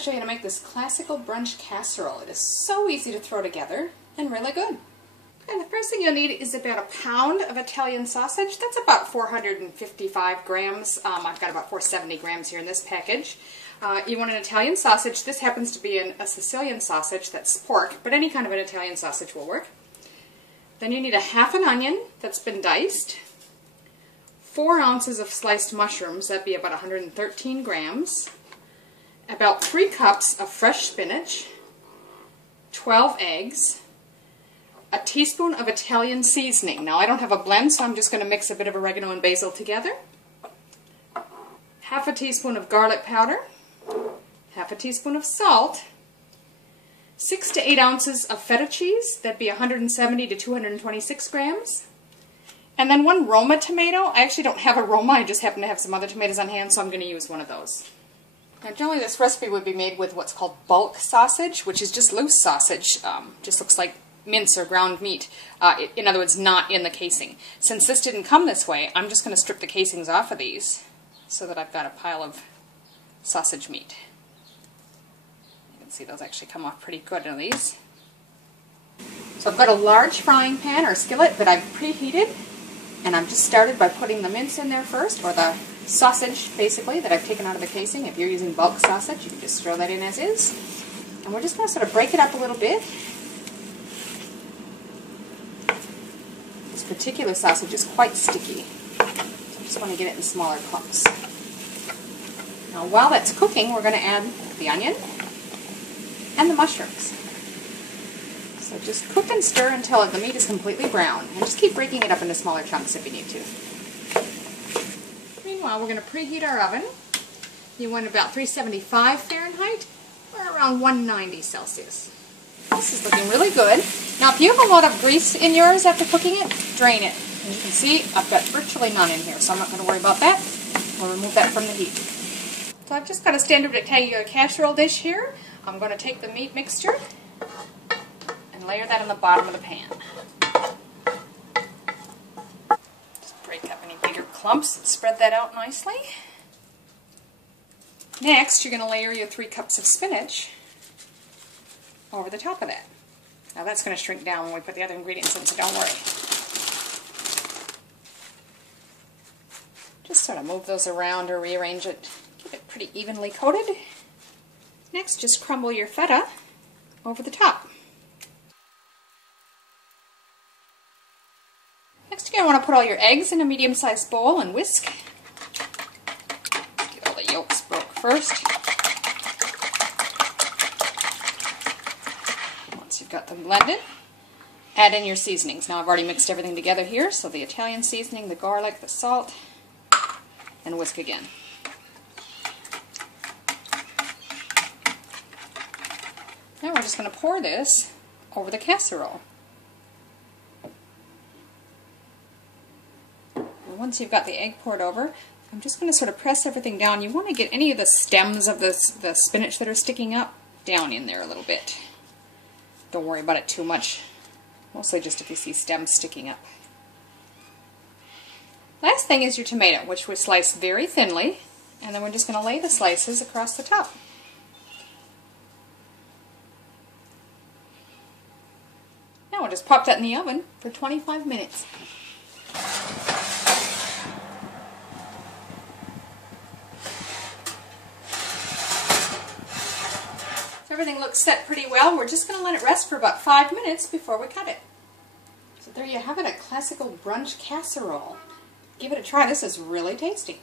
to show you how to make this classical brunch casserole. It is so easy to throw together and really good. And the first thing you'll need is about a pound of Italian sausage. That's about 455 grams. I've got about 470 grams here in this package. You want an Italian sausage. This happens to be a Sicilian sausage, that's pork, but any kind of an Italian sausage will work. Then you need a half an onion that's been diced, 4 ounces of sliced mushrooms, that'd be about 113 grams, about 3 cups of fresh spinach, 12 eggs, a teaspoon of Italian seasoning. Now I don't have a blend, so I'm just going to mix a bit of oregano and basil together, half a teaspoon of garlic powder, half a teaspoon of salt, 6 to 8 ounces of feta cheese, that'd be 170 to 226 grams, and then 1 Roma tomato. I actually don't have a Roma, I just happen to have some other tomatoes on hand, so I'm going to use one of those. Now generally this recipe would be made with what's called bulk sausage, which is just loose sausage, just looks like mince or ground meat, in other words not in the casing. Since this didn't come this way, I'm just going to strip the casings off of these so that I've got a pile of sausage meat. You can see those actually come off pretty good in these. So I've got a large frying pan or skillet that I've preheated, and I've just started by putting the mince in there first, or the sausage basically that I've taken out of the casing. If you're using bulk sausage, you can just throw that in as is. And we're just going to sort of break it up a little bit. This particular sausage is quite sticky, so I just want to get it in smaller clumps. Now while that's cooking, we're going to add the onion and the mushrooms. So just cook and stir until the meat is completely brown, and just keep breaking it up into smaller chunks if you need to. Meanwhile, we're going to preheat our oven. You want about 375 Fahrenheit or around 190 Celsius. This is looking really good. Now if you have a lot of grease in yours after cooking it, drain it. And you can see I've got virtually none in here, so I'm not going to worry about that. We'll remove that from the heat. So I've just got a standard rectangular casserole dish here. I'm going to take the meat mixture and layer that on the bottom of the pan. Just break up any bigger clumps and spread that out nicely. Next, you're going to layer your 3 cups of spinach over the top of that. Now that's going to shrink down when we put the other ingredients in, so don't worry. Just sort of move those around or rearrange it. Get it pretty evenly coated. Next, just crumble your feta over the top. Next, you're going to want to put all your eggs in a medium-sized bowl and whisk. Get all the yolks broke first. Once you've got them blended, add in your seasonings. Now I've already mixed everything together here, so the Italian seasoning, the garlic, the salt, and whisk again. Now we're just going to pour this over the casserole. And once you've got the egg poured over, I'm just going to sort of press everything down. You want to get any of the stems of the spinach that are sticking up down in there a little bit. Don't worry about it too much, mostly just if you see stems sticking up. Last thing is your tomato, which we slice very thinly, and then we're just going to lay the slices across the top. Now we'll just pop that in the oven for 25 minutes. So everything looks set pretty well. We're just going to let it rest for about 5 minutes before we cut it. So there you have it, a classical brunch casserole. Give it a try. This is really tasty.